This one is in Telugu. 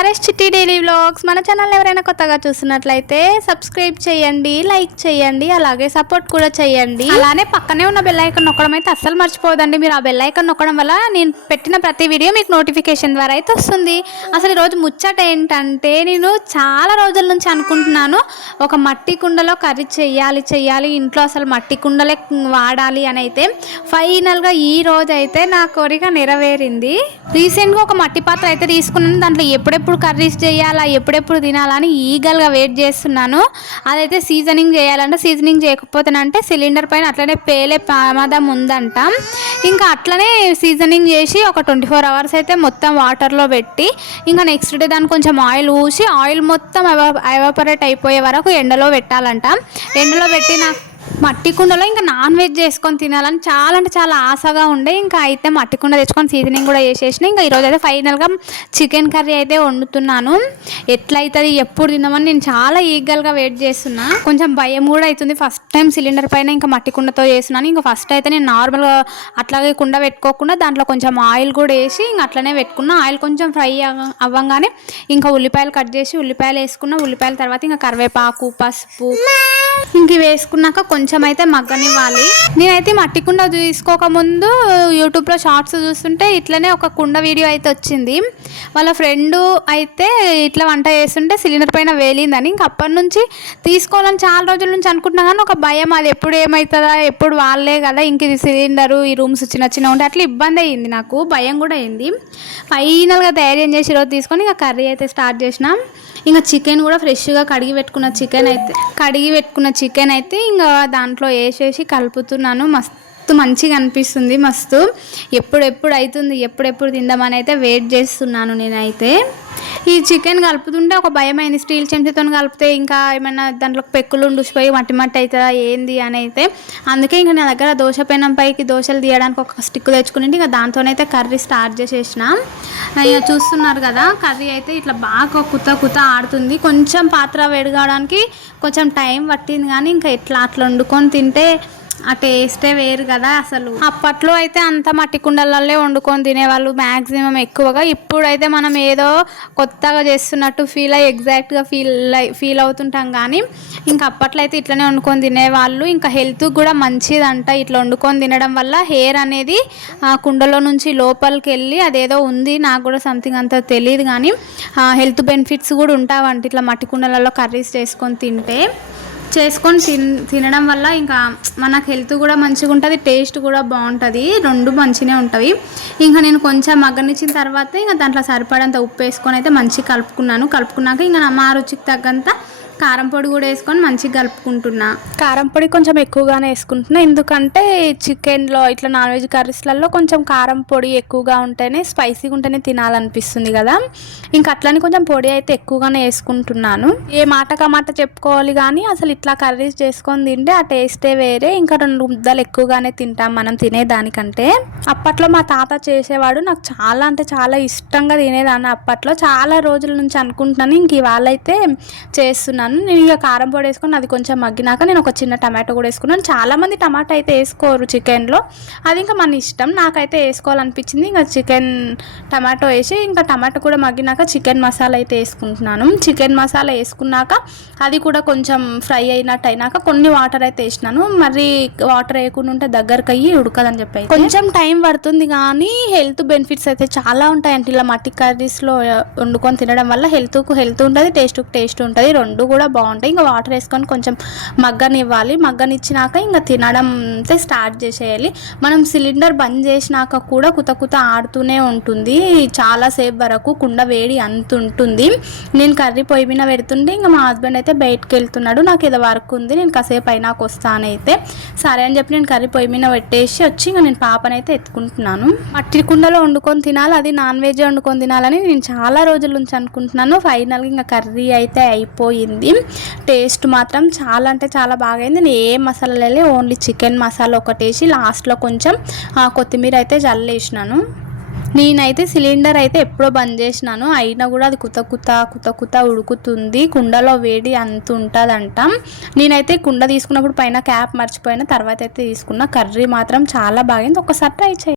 నరేష్ చిట్టి డైలీ వ్లాగ్స్ మన ఛానల్ ఎవరైనా కొత్తగా చూస్తున్నట్లయితే సబ్స్క్రైబ్ చేయండి లైక్ చేయండి అలాగే సపోర్ట్ కూడా చేయండి. అలానే పక్కనే ఉన్న బెల్ నొక్కడం అయితే అస్సలు మర్చిపోదండి మీరు ఆ బెల్ ఐకాన్ నొక్కడం వల్ల నేను పెట్టిన ప్రతి వీడియో మీకు నోటిఫికేషన్ ద్వారా అయితే వస్తుంది. అసలు ఈరోజు ముచ్చట ఏంటంటే నేను చాలా రోజుల నుంచి అనుకుంటున్నాను ఒక మట్టి కుండలో కర్రీ చెయ్యాలి చెయ్యాలి ఇంట్లో అసలు మట్టి కుండలే వాడాలి అని అయితే. ఫైనల్గా ఈ రోజు అయితే నా కోరిక నెరవేరింది. రీసెంట్గా ఒక మట్టి పాత్ర అయితే తీసుకున్నాను. దాంట్లో ఎప్పుడెప్పుడు కర్రీస్ చేయాలా ఎప్పుడెప్పుడు తినాలని ఈగల్గా వెయిట్ చేస్తున్నాను. అదైతే సీజనింగ్ చేయాలంటే. సీజనింగ్ చేయకపోతేనంటే సిలిండర్ పైన అట్లనే పేలే ప్రమాదం ఉందంట. ఇంకా అట్లనే సీజనింగ్ చేసి ఒక ట్వంటీ ఫోర్ అవర్స్ అయితే మొత్తం వాటర్లో పెట్టి ఇంకా నెక్స్ట్ డే దాన్ని కొంచెం ఆయిల్ ఊసి ఆయిల్ మొత్తం ఎవాపరేట్ అయిపోయే వరకు ఎండలో పెట్టాలంట. ఎండలో పెట్టి నాకు మట్టి కుండలో ఇంకా నాన్ వెజ్ చేసుకొని తినాలని చాలా అంటే చాలా ఆశగా ఉండే. ఇంకా అయితే మట్టి కుండ తెచ్చుకొని సీజనింగ్ కూడా చేసేసిన. ఇంకా ఈరోజు అయితే ఫైనల్గా చికెన్ కర్రీ అయితే వండుతున్నాను. ఎట్లయితుంది ఎప్పుడు తిందామని నేను చాలా ఈగల్గా వెయిట్ చేస్తున్నా. కొంచెం భయం కూడా అవుతుంది ఫస్ట్ టైం సిలిండర్ పైన ఇంకా మట్టి కుండతో చేస్తున్నాను. ఇంకా ఫస్ట్ అయితే నేను నార్మల్గా అట్లాగే కుండ పెట్టుకోకుండా దాంట్లో కొంచెం ఆయిల్ కూడా వేసి ఇంకా అట్లనే పెట్టుకున్నా. ఆయిల్ కొంచెం ఫ్రై అవ్వగానే ఇంకా ఉల్లిపాయలు కట్ చేసి ఉల్లిపాయలు వేసుకున్న. ఉల్లిపాయల తర్వాత ఇంకా కరివేపాకు పసుపు ఇంక వేసుకున్నాక కొంచెం అయితే మగ్గనివ్వాలి. నేనైతే మట్టి కుండ తీసుకోకముందు యూట్యూబ్లో షార్ట్స్ చూస్తుంటే ఇట్లనే ఒక కుండ వీడియో అయితే వచ్చింది. వాళ్ళ ఫ్రెండ్ అయితే ఇట్లా వంట చేస్తుంటే సిలిండర్ పైన వేలిందని ఇంక అప్పటి నుంచి తీసుకోవాలని చాలా రోజుల నుంచి అనుకుంటున్నా కానీ ఒక భయం అది. ఎప్పుడు ఏమవుతుందా ఎప్పుడు వాళ్ళే కదా ఇంక ఇది సిలిండరు ఈ రూమ్స్ చిన్న చిన్న ఉంటే అట్లా ఇబ్బంది అయ్యింది నాకు. భయం కూడా అయింది. ఫైనల్గా ధైర్యం చేసి ఈరోజు తీసుకొని ఇక కర్రీ అయితే స్టార్ట్ చేసినాం. ఇంకా చికెన్ కూడా ఫ్రెష్గా కడిగి పెట్టుకున్న చికెన్ అయితే కడిగి పెట్టుకున్న చికెన్ అయితే ఇంకా దాంట్లో వేసేసి కలుపుతున్నాను. మస్తు మంచిగా అనిపిస్తుంది మస్తు. ఎప్పుడెప్పుడు అవుతుంది ఎప్పుడెప్పుడు తిందామని అయితే వెయిట్ చేస్తున్నాను నేనైతే. ఈ చికెన్ కలుపుతుంటే ఒక భయమైంది. స్టీల్ చెంచాతో కలిపితే ఇంకా ఏమైనా దాంట్లో పెక్కులు ఉండిపోయి మట్టి మట్టి అవుతుందా ఏంది అని అయితే. అందుకే ఇంకా నా దగ్గర దోశ పెనం పైకి దోశలు తీయడానికి ఒక స్టిక్ తెచ్చుకుని ఇంకా దాంతోనైతే కర్రీ స్టార్ట్ చేసేసిన. ఇక చూస్తున్నారు కదా కర్రీ అయితే ఇట్లా బాగా కుత కుత ఆడుతుంది. కొంచెం పాత్ర వేడిగాడానికి కొంచెం టైం పట్టింది కానీ ఇంకా ఎట్లా అట్లా వండుకొని తింటే ఆ టేస్టే వేరు కదా అసలు. అప్పట్లో అయితే అంత మట్టి కుండలల్లో వండుకొని తినేవాళ్ళు మ్యాక్సిమం ఎక్కువగా. ఇప్పుడైతే మనం ఏదో కొత్తగా చేస్తున్నట్టు ఫీల్ అయ్యి ఎగ్జాక్ట్గా ఫీల్ ఫీల్ అవుతుంటాం కానీ ఇంకా అప్పట్లో అయితే ఇట్లనే వండుకొని తినేవాళ్ళు. ఇంకా హెల్త్ కూడా మంచిదంట ఇట్లా వండుకొని తినడం వల్ల. హెయిర్ అనేది ఆ కుండలో నుంచి లోపలికి వెళ్ళి అదేదో ఉంది నాకు కూడా సంథింగ్ అంత తెలియదు కానీ హెల్త్ బెనిఫిట్స్ కూడా ఉంటావంట ఇట్లా మట్టి కుండలలో కర్రీస్ చేసుకొని తింటే. చేసుకొని తిన్ తినడం వల్ల ఇంకా మనకు హెల్త్ కూడా మంచిగా ఉంటుంది టేస్ట్ కూడా బాగుంటుంది రెండు మంచిగానే ఉంటుంది ఇంకా నేను కొంచెం మగ్గనిచ్చిన తర్వాత ఇంకా దాంట్లో సరిపడంత ఉప్పు వేసుకొని అయితే మంచిగా కలుపుకున్నాను. కలుపుకున్నాక ఇంకా మా రుచికి తగ్గంత కారం పొడి కూడా వేసుకొని మంచిగా కలుపుకుంటున్నా. కారం పొడి కొంచెం ఎక్కువగానే వేసుకుంటున్నా. ఎందుకంటే చికెన్లో ఇట్లా నాన్ వెజ్ కర్రీస్లలో కొంచెం కారం పొడి ఎక్కువగా ఉంటేనే స్పైసీగా ఉంటేనే తినాలనిపిస్తుంది కదా. ఇంకా అట్లని కొంచెం పొడి అయితే ఎక్కువగానే వేసుకుంటున్నాను. ఏ మాట మాట చెప్పుకోవాలి కానీ అసలు ఇట్లా కర్రీస్ చేసుకొని తింటే ఆ టేస్టే వేరే. ఇంకా రెండు ముద్దలు ఎక్కువగానే తింటాం మనం తినేదానికంటే. అప్పట్లో మా తాత చేసేవాడు నాకు చాలా అంటే చాలా ఇష్టంగా తినేదాన్ని అప్పట్లో. చాలా రోజుల నుంచి అనుకుంటున్నాను. ఇంక ఇవాళ అయితే చేస్తున్నాను. నేను ఇక కారం పొడి వేసుకొని అది కొంచెం మగ్గినాక నేను ఒక చిన్న టమాటో కూడా వేసుకున్నాను. చాలామంది టమాటా అయితే వేసుకోరు చికెన్లో. అది ఇంకా మన ఇష్టం. నాకైతే వేసుకోవాలనిపించింది. ఇంకా చికెన్ టమాటో వేసి ఇంకా టమాటో కూడా మగ్గినాక చికెన్ మసాలా అయితే వేసుకుంటున్నాను. చికెన్ మసాలా వేసుకున్నాక అది కూడా కొంచెం ఫ్రై అయినట్టు అయినాక కొన్ని వాటర్ అయితే వేసినాను. మరి వాటర్ వేయకుండా ఉంటే దగ్గరకు అయ్యి ఉడకదని చెప్పి కొంచెం టైం పడుతుంది కానీ హెల్త్ బెనిఫిట్స్ అయితే చాలా ఉంటాయంటే ఇలా మట్టి కర్రీస్లో వండుకొని తినడం వల్ల హెల్త్కు హెల్త్ ఉంటుంది టేస్ట్కు టేస్ట్ ఉంటుంది. రెండు కూడా బాగుంటాయి. ఇంకా వాటర్ వేసుకొని కొంచెం మగ్గనివ్వాలి. మగ్గనిచ్చినాక ఇంకా తినడం అయితే స్టార్ట్ చేసేయాలి. మనం సిలిండర్ బంద్ చేసినాక కూడా కుత కుత ఆడుతూనే ఉంటుంది. చాలాసేపు వరకు కుండ వేడి అంత ఉంటుంది నేను కర్రీ పొయ్యి మీద పెడుతుంటే ఇంకా మా హస్బెండ్ అయితే బయటకు వెళ్తున్నాడు. నాకు ఏదో వర్క్ ఉంది. నేను కాసేపు అయినాకు వస్తానైతే. సరే అని చెప్పి నేను కర్రీ పొయ్యి మీద పెట్టేసి వచ్చి ఇంకా నేను పాపనైతే ఎత్తుకుంటున్నాను. మట్టి కుండలో వండుకొని తినాలి. అది నాన్ వెజ్ వండుకొని తినాలని నేను చాలా రోజుల నుంచి అనుకుంటున్నాను. ఫైనల్గా ఇంకా కర్రీ అయితే అయిపోయింది. టేస్ట్ మాత్రం చాలా అంటే చాలా బాగైంది. నేను ఏ మసాలా లేదు ఓన్లీ చికెన్ మసాలా ఒకటి వేసి లాస్ట్లో కొంచెం కొత్తిమీర అయితే జల్లేసినాను. నేనైతే సిలిండర్ అయితే ఎప్పుడో బంద్ చేసినాను. అయినా కూడా అది కుత కుత కుత కుత ఉడుకుతుంది. కుండలో వేడి అంత ఉంటుందంట. నేనైతే కుండ తీసుకున్నప్పుడు పైన క్యాప్ మర్చిపోయిన తర్వాత అయితే తీసుకున్న. కర్రీ మాత్రం చాలా బాగుంది. ఒకసారి ట్రై చేయి.